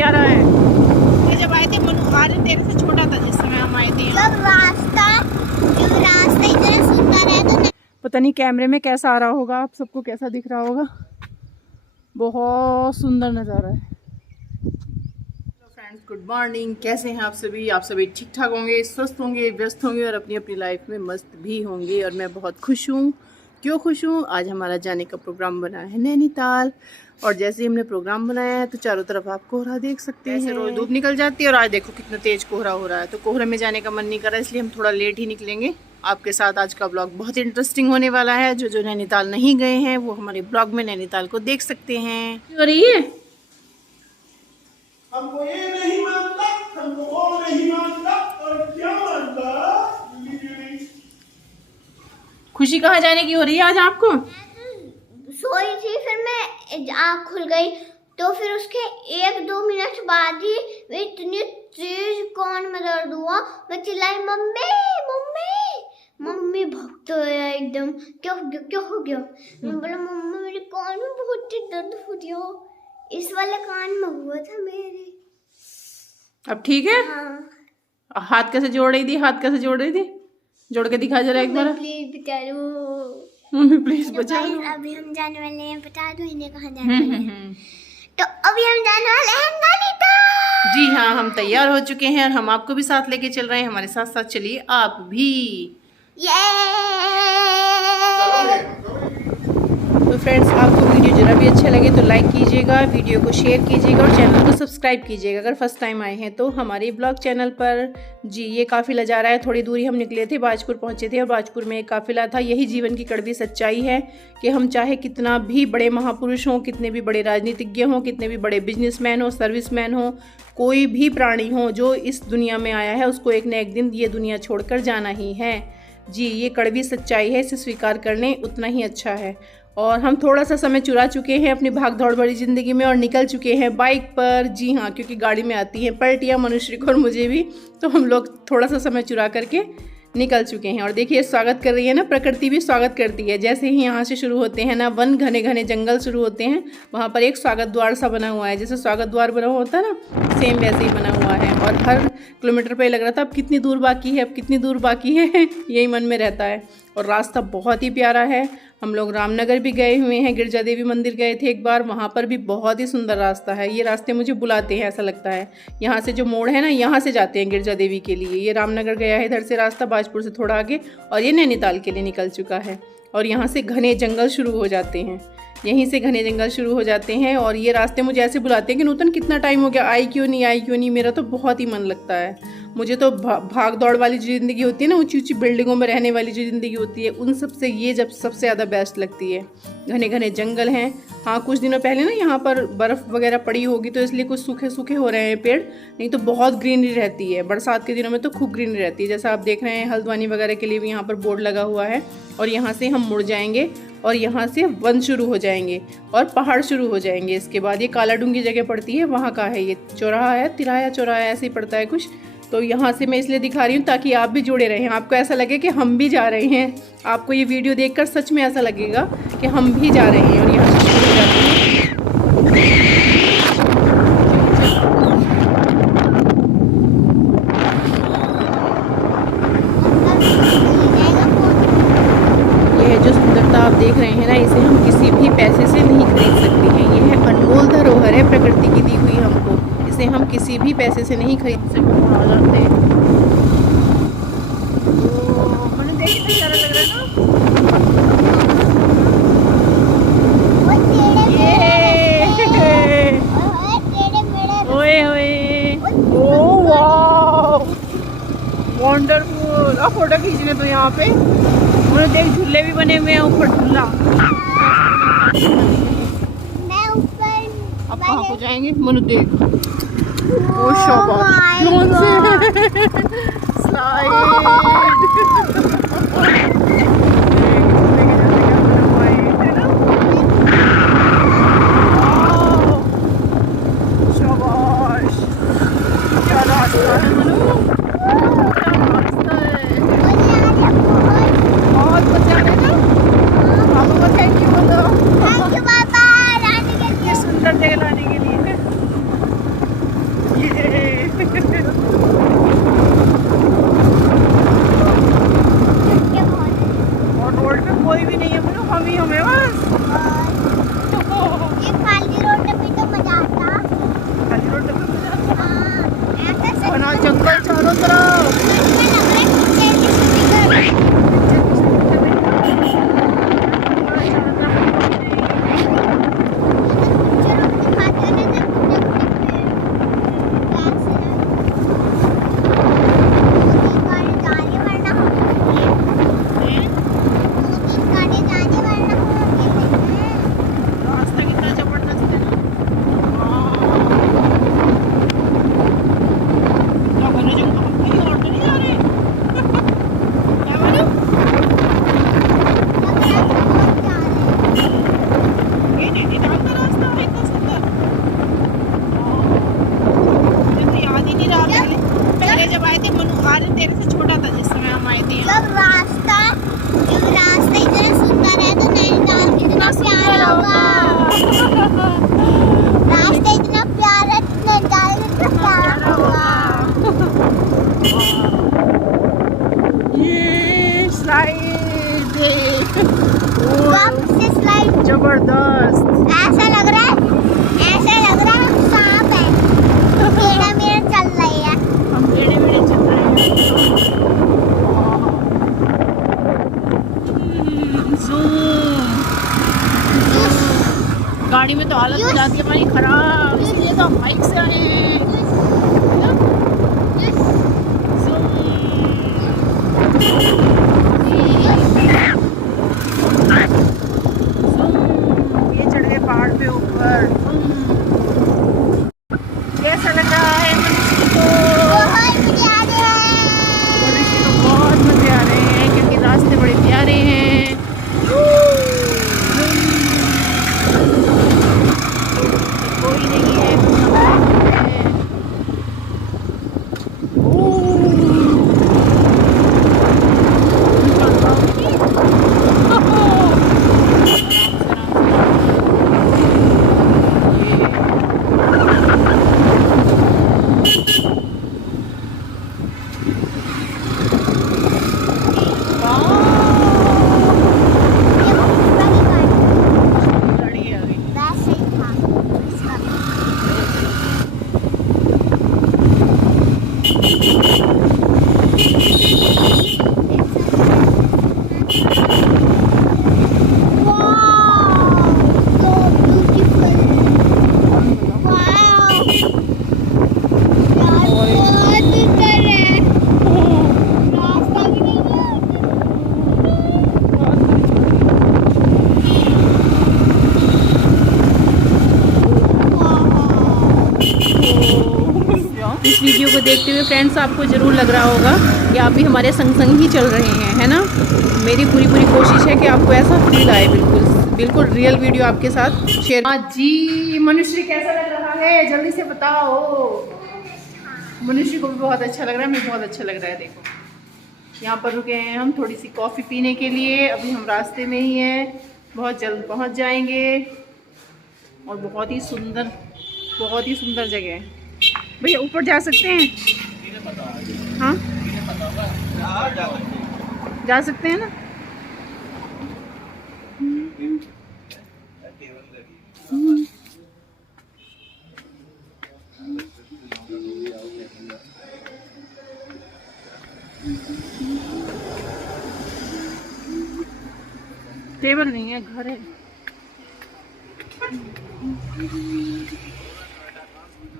प्यारा है। ये जब आए थे मनु आज तेरे से छोटा था जिस समय हम आए थे। जब रास्ता इतना सुंदर है तो पता नहीं कैमरे में कैसा आ रहा होगा, आप सबको कैसा दिख रहा होगा। बहुत सुंदर नज़ारा है। फ्रेंड्स गुड मॉर्निंग, कैसे हैं आप सभी? आप सभी ठीक ठाक होंगे, स्वस्थ होंगे, व्यस्त होंगे और अपनी अपनी लाइफ में मस्त भी होंगे। और मैं बहुत खुश हूँ। क्यों खुश हूँ? आज हमारा जाने का प्रोग्राम बना है नैनीताल। और जैसे ही हमने प्रोग्राम बनाया है तो चारों तरफ आप कोहरा देख सकते हैं। रोज धूप निकल जाती है और आज देखो कितना तेज कोहरा हो रहा है, तो कोहरे में जाने का मन नहीं कर रहा, इसलिए हम थोड़ा लेट ही निकलेंगे। आपके साथ आज का ब्लॉग बहुत इंटरेस्टिंग होने वाला है। जो नैनीताल नहीं गए हैं वो हमारे ब्लॉग में नैनीताल को देख सकते हैं। हो रही है हमको ये नहीं मानता, हमको वो नहीं मानता और क्या मानता। खुशी कहाँ जाने की हो रही है आज आपको? सोई थी, फिर मैं आँख खुल गई तो फिर उसके 1-2 मिनट बाद ही इतनी तेज कान में दर्द हुआ, मैं चिल्लाई मम्मी मम्मी मम्मी। भक्त गया एकदम, क्या हो गया? मैं बोला मम्मी मेरे कान में बहुत तेज दर्द हो गया। इस वाले कान में हुआ था मेरे। अब ठीक है? हाँ। हाथ कैसे जोड़ रही थी? हाथ कैसे जोड़ रही थी? जोड़ के दिखा जरा एक बार। प्लीज बता दो मम्मी प्लीज बचा लो। अभी हम जाने वाले हैं, बता दो इन्हें कहाँ जाने वाले हैं। तो अभी हम जाने वाले हैं नैनीताल। जी हाँ, हम तैयार हो चुके हैं और हम आपको भी साथ लेके चल रहे हैं। हमारे साथ साथ चलिए आप भी। तो फ्रेंड्स आपको वीडियो जरा भी अच्छा लगे तो लाइक कीजिएगा, वीडियो को शेयर कीजिएगा और चैनल को सब्सक्राइब कीजिएगा अगर फर्स्ट टाइम आए हैं तो हमारे ब्लॉग चैनल पर। जी ये काफ़िला जा रहा है, थोड़ी दूरी हम निकले थे, बाजपुर पहुंचे थे और बाजपुर में एक काफ़िला था। यही जीवन की कड़वी सच्चाई है कि हम चाहे कितना भी बड़े महापुरुष हों, कितने भी बड़े राजनीतिज्ञ हों, कितने भी बड़े बिजनेसमैन हो, सर्विसमैन हो, कोई भी प्राणी हो जो इस दुनिया में आया है उसको एक न एक दिन ये दुनिया छोड़कर जाना ही है। जी ये कड़वी सच्चाई है, इसे स्वीकार करने उतना ही अच्छा है। और हम थोड़ा सा समय चुरा चुके हैं अपनी भाग दौड़ भरी ज़िंदगी में और निकल चुके हैं बाइक पर। जी हाँ, क्योंकि गाड़ी में आती हैं पलटियाँ मनुष्य को और मुझे भी, तो हम लोग थोड़ा सा समय चुरा करके निकल चुके हैं। और देखिए स्वागत कर रही है ना, प्रकृति भी स्वागत करती है। जैसे ही यहाँ से शुरू होते हैं ना वन, घने घने जंगल शुरू होते हैं, वहाँ पर एक स्वागत द्वार सा बना हुआ है। जैसे स्वागत द्वार बना हुआ होता है ना, सेम वैसे ही बना हुआ है। और हर किलोमीटर पे लग रहा था अब कितनी दूर बाकी है, अब कितनी दूर बाकी है यही मन में रहता है। और रास्ता बहुत ही प्यारा है। हम लोग रामनगर भी गए हुए हैं, गिरजा देवी मंदिर गए थे एक बार, वहाँ पर भी बहुत ही सुंदर रास्ता है। ये रास्ते मुझे बुलाते हैं ऐसा लगता है। यहाँ से जो मोड़ है ना, यहाँ से जाते हैं गिरजा देवी के लिए। ये रामनगर गया है इधर से रास्ता, बाजपुर से थोड़ा आगे, और ये नैनीताल के लिए निकल चुका है। और यहाँ से घने जंगल शुरू हो जाते हैं, यहीं से घने जंगल शुरू हो जाते हैं। और ये रास्ते मुझे ऐसे बुलाते हैं कि नूतन कितना टाइम हो गया, आई क्यों नहीं। मेरा तो बहुत ही मन लगता है। मुझे तो भाग दौड़ वाली जो ज़िंदगी होती है ना, ऊंची ऊंची बिल्डिंगों में रहने वाली जो ज़िंदगी होती है, उन सब से ये जब सबसे ज़्यादा बेस्ट लगती है। घने घने जंगल हैं। हाँ कुछ दिनों पहले ना यहाँ पर बर्फ़ वगैरह पड़ी होगी तो इसलिए कुछ सूखे सूखे हो रहे हैं पेड़, नहीं तो बहुत ग्रीनरी रहती है। बरसात के दिनों में तो खूब ग्रीनरी रहती है। जैसा आप देख रहे हैं हल्द्वानी वगैरह के लिए भी यहाँ पर बोर्ड लगा हुआ है। और यहाँ से हम मुड़ जाएंगे और यहाँ से वन शुरू हो जाएंगे और पहाड़ शुरू हो जाएंगे। इसके बाद ये कालाडूंगी जगह पड़ती है, वहाँ का है ये चौराहा है, तिराया चौराहा ऐसे ही पड़ता है कुछ। तो यहाँ से मैं इसलिए दिखा रही हूँ ताकि आप भी जुड़े रहें, आपको ऐसा लगे कि हम भी जा रहे हैं। आपको ये वीडियो देखकर सच में ऐसा लगेगा कि हम भी जा रहे हैं। और यहाँ से शुरू हो जाते हैं। यह जो सुंदरता आप देख रहे हैं ना, इसे हम किसी भी पैसे से नहीं खरीद सकते हैं। यह है अनमोल धरोहर है प्रकृति की दी हुई हमको, इसे हम किसी भी पैसे से नहीं खरीद सकते। मैंने देख कितना प्यारा लग रहा है ना। ओए ओए, ओह वाओ वंडरफुल। अब फोटो खींचने तो यहाँ पे उन्होंने देख झूले भी बने हुए हैं, ऊपर झूला। मैं ऊपर अब कहाँ को जाएंगे मनु देख। ओ शाबाश, कौन से स्लाइड। शाबाश, क्या रास्ता है मनु, बहुत मजा आ रहा है ना। पापा को थैंक यू बोलो। थैंक यू पापा लाने के लिए, ये सुंदर जगह लाने के लिए। जबरदस्त। ऐसा लग रहा है सांप है, टेढ़ा मेढ़ा चल रही है। हम टेढ़े मेढ़े चल रहे हैं। गाड़ी में तो हालत हो जाती है हमारी खराब, इसलिए तो हम बाइक से आए हैं। ये चढ़ गए पहाड़ पे ऊपर। कैसा लग रहा है मनुष्य को? मनुष्य को बहुत मजे आ रहे हैं क्योंकि रास्ते बड़े प्यारे हैं। कोई नहीं है, इस वीडियो को देखते हुए फ्रेंड्स आपको ज़रूर लग रहा होगा कि आप भी हमारे संग संग ही चल रहे हैं, है ना। मेरी पूरी कोशिश है कि आपको ऐसा फील आए, बिल्कुल रियल वीडियो आपके साथ शेयर। हाँ जी, मनुष्य कैसा लग रहा है जल्दी से बताओ। मनुष्य को भी बहुत अच्छा लग रहा है, मुझे बहुत अच्छा लग रहा है। देखो यहाँ पर रुके हैं हम थोड़ी सी कॉफ़ी पीने के लिए। अभी हम रास्ते में ही हैं, बहुत जल्द पहुँच जाएंगे। और बहुत ही सुंदर जगह है। भैया ऊपर जा सकते हैं? हाँ जा सकते हैं ना। टेबल नहीं है, घर है।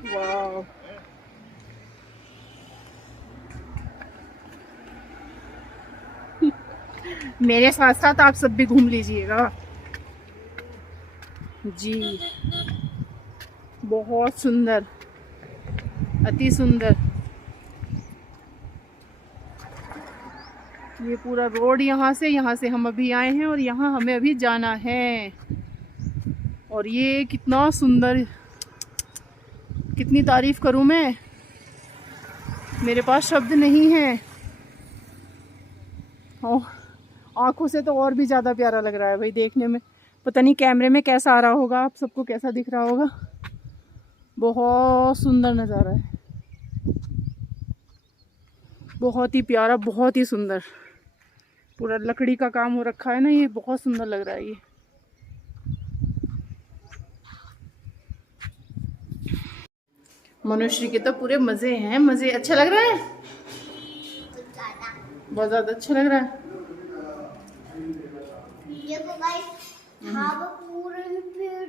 वाह, मेरे साथ साथ आप सब भी घूम लीजिएगा जी। बहुत सुंदर, अति सुंदर। ये पूरा रोड यहाँ से हम अभी आए हैं और यहाँ हमें अभी जाना है। और ये कितना सुंदर, कितनी तारीफ करूँ मैं, मेरे पास शब्द नहीं है। आंखों से तो और भी ज़्यादा प्यारा लग रहा है भाई देखने में। पता नहीं कैमरे में कैसा आ रहा होगा, आप सबको कैसा दिख रहा होगा। बहुत सुंदर नज़ारा है, बहुत ही प्यारा, बहुत ही सुंदर। पूरा लकड़ी का काम हो रखा है ना, ये बहुत सुंदर लग रहा है। ये मनुष्य के तो पूरे मज़े हैं, मज़े। अच्छा लग रहा है, बहुत ज़्यादा अच्छा लग रहा है। देखो गाइस, पूरे पेड़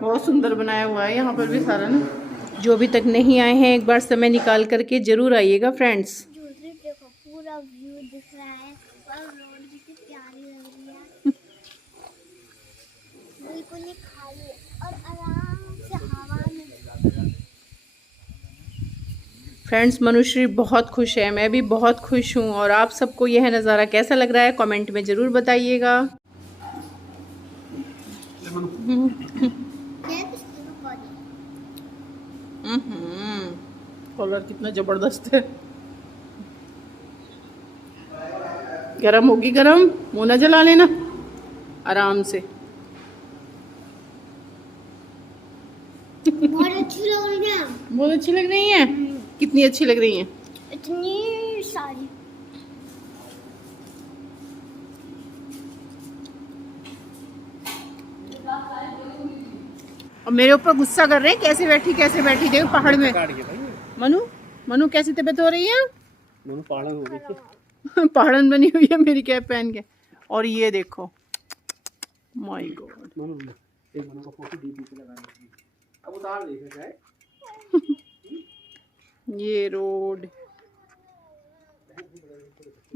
बहुत सुंदर बनाया हुआ है यहाँ पर भी सारा ना। जो अभी तक नहीं आए हैं, एक बार समय निकाल करके जरूर आइएगा फ्रेंड्स। देखो पूरा व्यू दिख रहा है और रोड कितनी प्यारी लग रही है। बिल्कुल ही खाली और आराम से हवा में। फ्रेंड्स, मनुश्री बहुत खुश है, मैं भी बहुत खुश हूँ। और आप सबको यह नज़ारा कैसा लग रहा है कमेंट में ज़रूर बताइएगा। कलर कितना ज़बरदस्त है। गरम होगी, गरम, मुँह ना जला लेना आराम से। बहुत अच्छी लग रही है। बहुत अच्छी लग रही है। कितनी अच्छी लग रही है? इतनी सारी। और मेरे ऊपर गुस्सा कर रहे हैं, कैसे बैठी देखो पहाड़ में। मनु मनु कैसी तबीयत हो रही है? मनु पहाड़न हो रही है। पहाड़न बनी हुई है मेरी कैप पहन के। और ये देखो, माय गॉड, मनु एक मनु का फोटो डीपी पे लगाना है। अब उतार देखे जाए। ये रोड,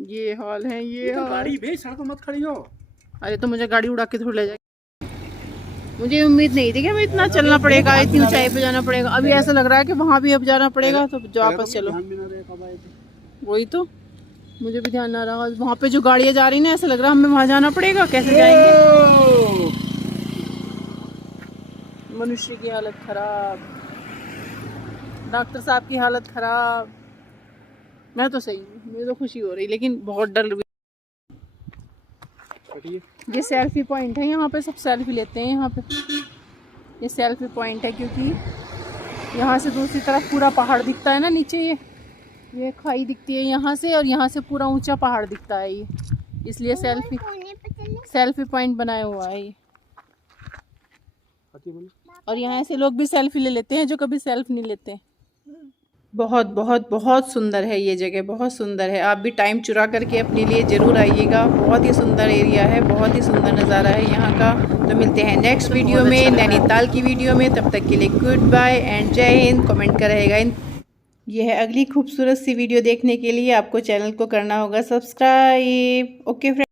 ये हाल है, ये हाल। गाड़ी भेज, सड़क पर मत खड़ी हो। अरे तो मुझे गाड़ी उड़ा के थोड़ी ले जाए। मुझे उम्मीद नहीं थी कि हमें इतना चलना पड़ेगा, इतनी ऊंचाई पे जाना पड़ेगा। अभी ऐसा लग रहा है कि वहाँ भी अब जाना पड़ेगा, तो जो वापस चलो। वही तो मुझे भी ध्यान ना रहा, वहाँ पे जो गाड़ियाँ जा रही ना, ऐसा लग रहा है हमें वहाँ जाना पड़ेगा। कैसे जाएंगे? मनुष्य की हालत खराब, डॉक्टर साहब की हालत खराब। मैं तो सही हूँ, मुझे तो खुशी हो रही, लेकिन बहुत डर भी। ये सेल्फी पॉइंट है, यहाँ पे सब सेल्फी लेते हैं। यहाँ पे ये सेल्फी पॉइंट है, क्योंकि यहाँ से दूसरी तरफ पूरा पहाड़ दिखता है ना नीचे। ये खाई दिखती है यहाँ से, और यहाँ से पूरा ऊंचा पहाड़ दिखता है ये, इसलिए सेल्फी पॉइंट बनाया हुआ है ये। और यहाँ से लोग भी सेल्फी ले लेते हैं जो कभी सेल्फी नहीं लेते। बहुत बहुत बहुत सुंदर है ये जगह, बहुत सुंदर है। आप भी टाइम चुरा करके अपने लिए ज़रूर आइएगा। बहुत ही सुंदर एरिया है, बहुत ही सुंदर नज़ारा है यहाँ का। तो मिलते हैं नेक्स्ट वीडियो में, नैनीताल की वीडियो में। तब तक के लिए गुड बाय एंड जय हिंद। कमेंट का रहेगा। यह है अगली खूबसूरत सी वीडियो देखने के लिए आपको चैनल को करना होगा सब्सक्राइब। Okay friend.